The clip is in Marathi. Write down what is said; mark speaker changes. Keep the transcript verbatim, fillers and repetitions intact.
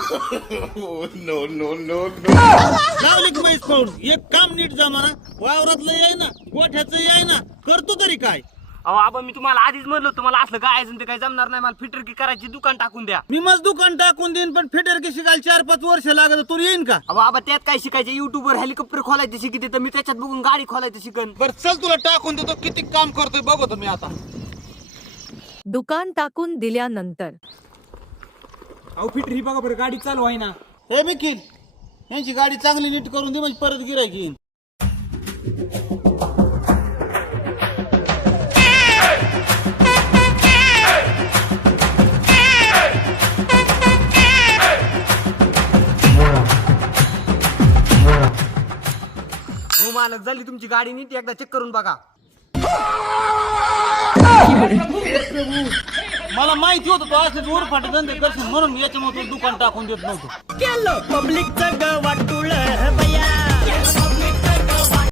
Speaker 1: नो नो नो
Speaker 2: लावली की म्हैस पळून. एक काम नीट जमाना, वावरातलं याय ना, गोठ्याचं याय ना, करतो तरी काय.
Speaker 3: अहो आबा मी तुम्हाला आधीच म्हणलो तुम्हाला असलं काय ते काही जमणार नाही. मला फिटर की करायची दुकान टाकून द्या.
Speaker 2: मी मग दुकान टाकून देईन, पण फिटर की शिकायला चार पाच वर्ष लागत. तू येईन का?
Speaker 3: अहो आबा त्यात काय शिकायचे, युट्यूबवर हेलिकॉप्टर खोलायचं शिकते तर मी त्याच्यात बघून गाडी खोलायचं शिकन.
Speaker 2: बर चल, तुला टाकून देतो. किती काम करतोय बघतो मी आता.
Speaker 4: दुकान टाकून दिल्यानंतर
Speaker 3: अहो फिटर ही बघा बरं गाडी चालू आहे ना.
Speaker 2: हे मिकील, यांची गाडी चांगली नीट करून दे, म्हणजे परत गिरायक येईन.
Speaker 3: हो मालक झाली तुमची गाडी नीट एकदा चेक करून बघा.
Speaker 2: मला माहिती होतं तो असं उरफाट धंदे करशील, म्हणून याच्यामुळे तो दुकान टाकून देत नव्हतो.
Speaker 3: केलं पब्लिकचं